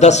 10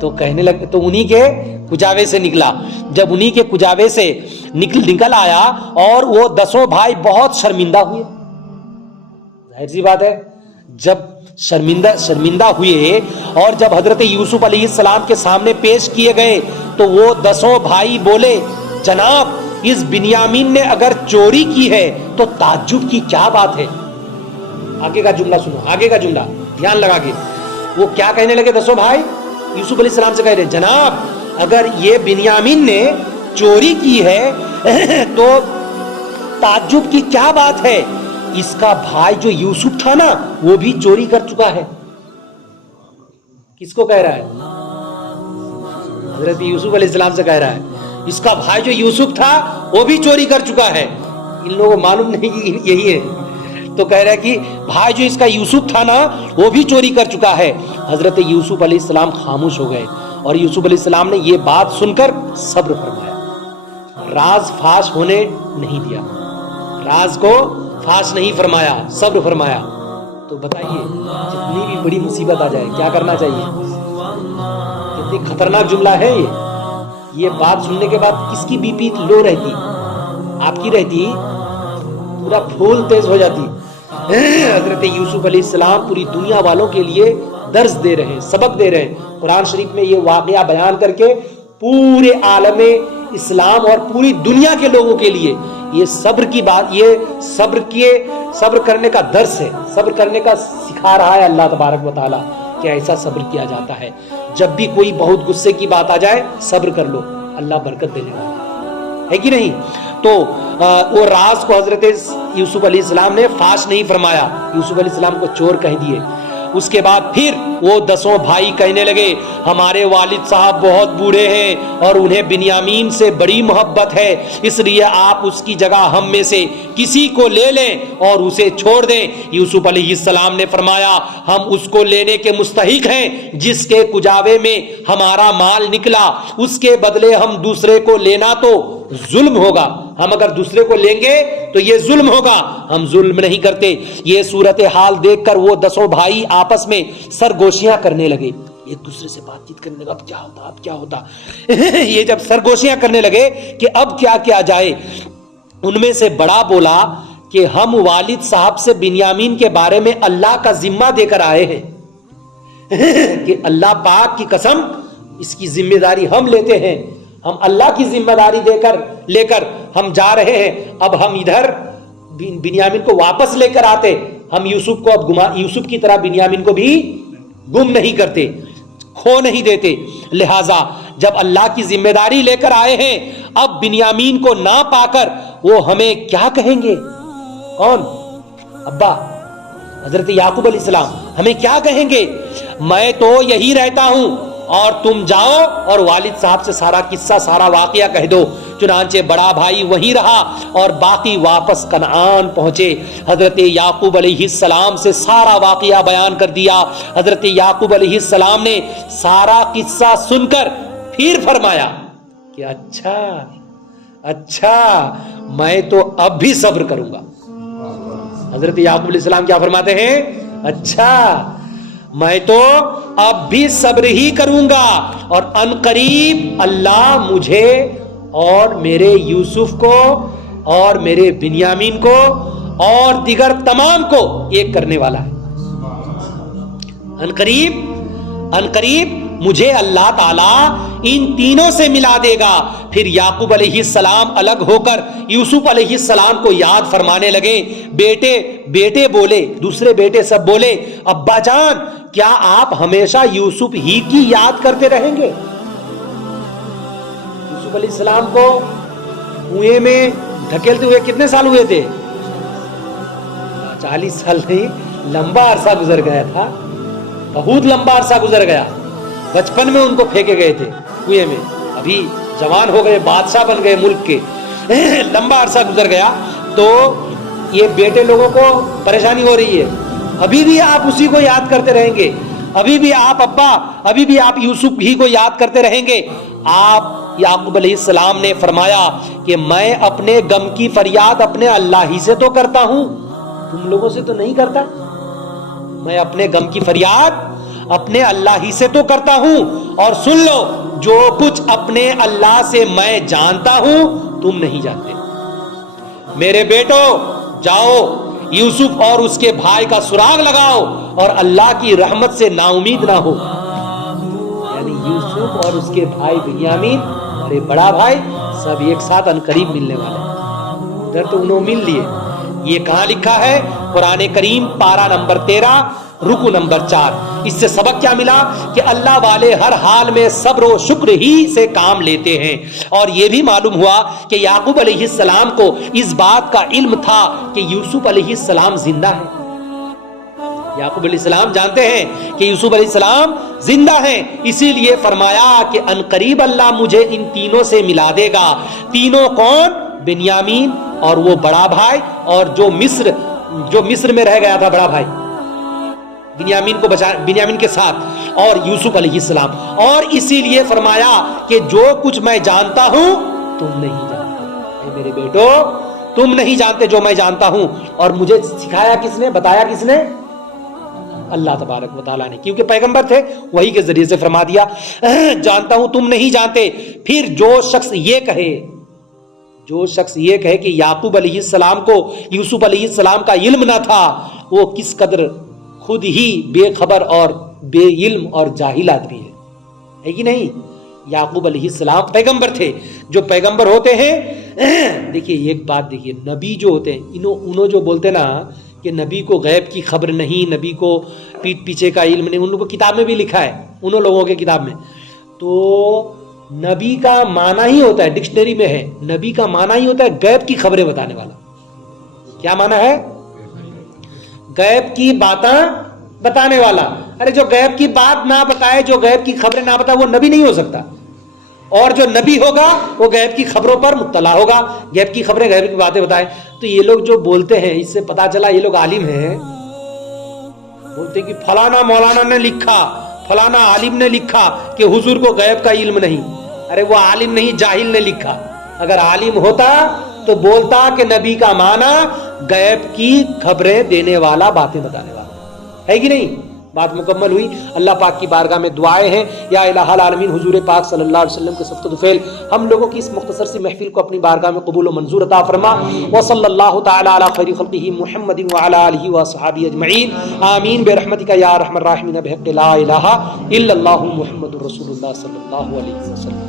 تو کہنے لگے، تو انہی کے کجاوے سے نکلا. جب انہی کے کجاوے سے نکل آیا اور وہ 10 بھائی بہت شرمندہ ہوئے. ظاہر سی بات ہے، جب شرمندہ ہوئے اور جب حضرت یوسف علیہ السلام کے سامنے پیش کیے گئے تو وہ 10 بھائی بولے، جناب اس بنیامین نے اگر چوری کی ہے تو تعجب کی کیا بات ہے. آگے کا جملہ سنو، آگے کا جملہ دھیان لگا کے. وہ کیا کہنے لگے 10 بھائی؟ یوسف علیہ السلام سے کہہ رہے، جناب اگر یہ بنیامین نے چوری کی ہے تو تعجب کی کیا بات ہے، اس کا بھائی جو یوسف تھا نا وہ بھی چوری کر چکا ہے. کس کو کہہ رہا ہے؟ حضرت یوسف علیہ السلام سے کہہ رہا ہے اس کا بھائی جو یوسف تھا وہ بھی چوری کر چکا ہے. ان لوگوں کو معلوم نہیں کہ یہی ہے، تو کہہ رہا ہے کہ بھائی جو اس کا یوسف تھا نا وہ بھی چوری کر چکا ہے. حضرت یوسف علیہ السلام خاموش ہو گئے اور یوسف علیہ السلام نے یہ بات سن کر صبر فرمایا، راز فاش ہونے نہیں دیا، راز کو فاش نہیں فرمایا، صبر فرمایا. تو بتائیے جتنی بھی بڑی مصیبت آ جائے کیا کرنا چاہیے؟ کتنی خطرناک جملہ ہے یہ بات سننے کے بعد کس کی بی پی لو رہتی؟ آپ کی رہتی، پورا پھول تیز ہو جاتی. حضرت یوسف علیہ السلام پوری دنیا والوں کے لیے درس دے رہے ہیں، سبق دے رہے ہیں. قرآن شریف میں یہ واقعہ بیان کر کے پورے عالم اسلام اور پوری دنیا کے لوگوں کے لیے یہ صبر کی بات، یہ صبر کرنے کا درس ہے، صبر کرنے کا سکھا رہا ہے اللہ تبارک و تعالیٰ کہ ایسا صبر کیا جاتا ہے. جب بھی کوئی بہت غصے کی بات آ جائے صبر کر لو، اللہ برکت دینے والا ہے کہ نہیں. تو وہ راز کو حضرت یوسف علیہ السلام نے فاش نہیں فرمایا، یوسف علیہ السلام کو چور کہہ دیے. اس کے بعد پھر وہ 10 بھائی کہنے لگے ہمارے والد صاحب بہت بوڑھے ہیں اور انہیں بنیامین سے بڑی محبت ہے، اس لیے آپ اس کی جگہ ہم میں سے کسی کو لے لیں اور اسے چھوڑ دیں. یوسف علیہ السلام نے فرمایا ہم اس کو لینے کے مستحق ہیں جس کے کجاوے میں ہمارا مال نکلا، اس کے بدلے ہم دوسرے کو لینا تو ظلم ہوگا. ہم اگر دوسرے کو لیں گے تو یہ ظلم ہوگا، ہم ظلم نہیں کرتے. یہ صورتحال دیکھ کر وہ 10 بھائی آپس میں سرگوشیاں کرنے لگے، ایک دوسرے سے بات چیت کرنے لگا، اب کیا ہوتا اب کیا ہوتا. یہ جب سرگوشیاں کرنے لگے کہ اب کیا کیا جائے، ان میں سے بڑا بولا کہ ہم والد صاحب سے بنیامین کے بارے میں اللہ کا ذمہ دے کر آئے ہیں کہ اللہ پاک کی قسم اس کی ذمہ داری ہم لیتے ہیں، ہم اللہ کی ذمہ داری لے کر ہم جا رہے ہیں. اب ہم ادھر بنیامین کو واپس لے کر آتے، ہم یوسف کو اب یوسف کی طرح بنیامین کو بھی گم نہیں کرتے، کھو نہیں دیتے. لہذا جب اللہ کی ذمہ داری لے کر آئے ہیں اب بنیامین کو نہ پا کر وہ ہمیں کیا کہیں گے؟ کون؟ ابا حضرت یعقوب علیہ السلام ہمیں کیا کہیں گے؟ میں تو یہی رہتا ہوں اور تم جاؤ اور والد صاحب سے سارا قصہ سارا واقعہ کہہ دو. چنانچہ بڑا بھائی وہیں رہا اور باقی واپس کنعان پہنچے. حضرت یعقوب علیہ السلام سے سارا واقعہ بیان کر دیا. حضرت یعقوب علیہ السلام نے سارا قصہ سن کر پھر فرمایا کہ اچھا میں تو اب بھی صبر کروں گا. حضرت یعقوب علیہ السلام کیا فرماتے ہیں؟ اچھا میں تو اب بھی صبر ہی کروں گا اور ان قریب اللہ مجھے اور میرے یوسف کو اور میرے بنیامین کو اور دیگر تمام کو ایک کرنے والا ہے. ان قریب مجھے اللہ تعالی ان تینوں سے ملا دے گا. پھر یعقوب علیہ السلام الگ ہو کر یوسف علیہ السلام کو یاد فرمانے لگے. بیٹے بولے، دوسرے بیٹے سب بولے ابا جان کیا آپ ہمیشہ یوسف ہی کی یاد کرتے رہیں گے؟ یوسف علیہ السلام کو کنویں میں دھکیلتے ہوئے کتنے سال ہوئے تھے؟ 40 سال نہیں، لمبا عرصہ گزر گیا تھا، بہت لمبا عرصہ گزر گیا. بچپن میں ان کو پھینکے گئے تھے کنویں میں، ابھی جوان ہو گئے، بادشاہ بن گئے ملک کے، لمبا عرصہ گزر گیا. تو یہ بیٹے لوگوں کو پریشانی ہو رہی ہے، ابھی بھی آپ اسی کو یاد کرتے رہیں گے، ابھی بھی آپ ابا، ابھی بھی آپ یوسف ہی کو یاد کرتے رہیں گے. آپ یعقوب علیہ السلام نے فرمایا کہ میں اپنے غم کی فریاد اپنے اللہ ہی سے تو کرتا ہوں، تم لوگوں سے تو نہیں کرتا. میں اپنے غم کی فریاد اپنے اللہ ہی سے تو کرتا ہوں، اور سن لو جو کچھ اپنے اللہ سے میں جانتا ہوں تم نہیں جانتے۔ میرے بیٹو جاؤ یوسف اور اس کے بھائی کا سراغ لگاؤ اور اللہ کی رحمت سے نا امید نہ ہو۔ یعنی یوسف اور اس کے بھائی بنیامین اور ایک بڑا بھائی سب ایک ساتھ عنقریب ملنے والے ہیں۔ ادھر تو انہوں مل لیے۔ یہ کہاں لکھا ہے؟ قرآن کریم پارہ نمبر 13 رکو نمبر 4۔ اس سے سبق کیا ملا کہ اللہ والے ہر حال میں صبر و شکر ہی سے کام لیتے ہیں۔ اور یہ بھی معلوم ہوا کہ یعقوب علیہ السلام کو اس بات کا علم تھا کہ یوسف علیہ السلام زندہ ہے۔ یعقوب علیہ السلام جانتے ہیں کہ یوسف علیہ السلام زندہ ہیں، اسی لیے فرمایا کہ عنقریب اللہ مجھے ان تینوں سے ملا دے گا۔ تینوں کون؟ بنیامین اور وہ بڑا بھائی، اور جو مصر میں رہ گیا تھا بڑا بھائی بنیامین کے ساتھ، اور یوسف علیہ السلام۔ اور اسی لیے فرمایا کہ جو کچھ میں جانتا ہوں تم نہیں جانتے۔ اے میرے بیٹو تم نہیں جانتے جو میں جانتا ہوں، اور مجھے سکھایا کس نے، بتایا کس نے؟ اللہ تبارک و تعالیٰ نے، کیونکہ پیغمبر تھے وہی کے ذریعے سے فرما دیا جانتا ہوں تم نہیں جانتے۔ پھر جو شخص یہ کہے کہ یعقوب علیہ السلام کو یوسف علیہ السلام کا علم نہ تھا، وہ کس قدر خود ہی بے خبر اور بے علم اور جاہل آدمی ہے کہ نہیں؟ یعقوب علیہ السلام پیغمبر تھے۔ جو پیغمبر ہوتے ہیں، دیکھیے ایک بات دیکھیے، نبی جو ہوتے ہیں انہوں جو بولتے نا کہ نبی کو غیب کی خبر نہیں، نبی کو پیٹ پیچھے کا علم نہیں، ان لوگوں کو کتاب میں بھی لکھا ہے، انہوں لوگوں کے کتاب میں۔ تو نبی کا معنی ہی ہوتا ہے، ڈکشنری میں ہے، نبی کا معنی ہی ہوتا ہے غیب کی خبریں بتانے والا۔ کیا معنی ہے؟ غیب کی باتیں بتانے والا۔ ارے جو غیب کی بات نہ بتائے، جو غیب کی خبریں نہ بتائے، وہ نبی نہیں ہو سکتا۔ اور جو نبی ہوگا وہ غیب کی خبروں پر مطلع ہوگا، غیب کی خبریں، غیب کی باتیں بتائیں۔ تو یہ لوگ جو بولتے ہیں، اس سے پتا چلا یہ لوگ عالم ہیں۔ بولتے کہ فلانا مولانا نے لکھا، فلانا عالم نے لکھا کہ حضور کو غیب کا علم نہیں۔ ارے وہ عالم نہیں، جاہل نے لکھا۔ اگر عالم ہوتا تو بولتا کہ نبی کا معنی غیب کی خبریں دینے والا، باتیں بتانے والا، ہے کہ نہیں؟ بات مکمل ہوئی۔ اللہ پاک کی بارگاہ میں دعائیں ہیں، یا الہ العالمین حضور پاک صلی اللہ علیہ وسلم کے صفت و طفیل ہم لوگوں کی اس مختصر سی محفل کو اپنی بارگاہ میں قبول و منظور عطا فرما۔ وصلی اللہ تعالی علی خیر خلقہ محمد وعلی آلہ وصحبہ اجمعین، آمین برحمتک یا ارحم الراحمین، بحق لا الہ الا اللہ محمد رسول اللہ صلی اللہ علیہ وسلم۔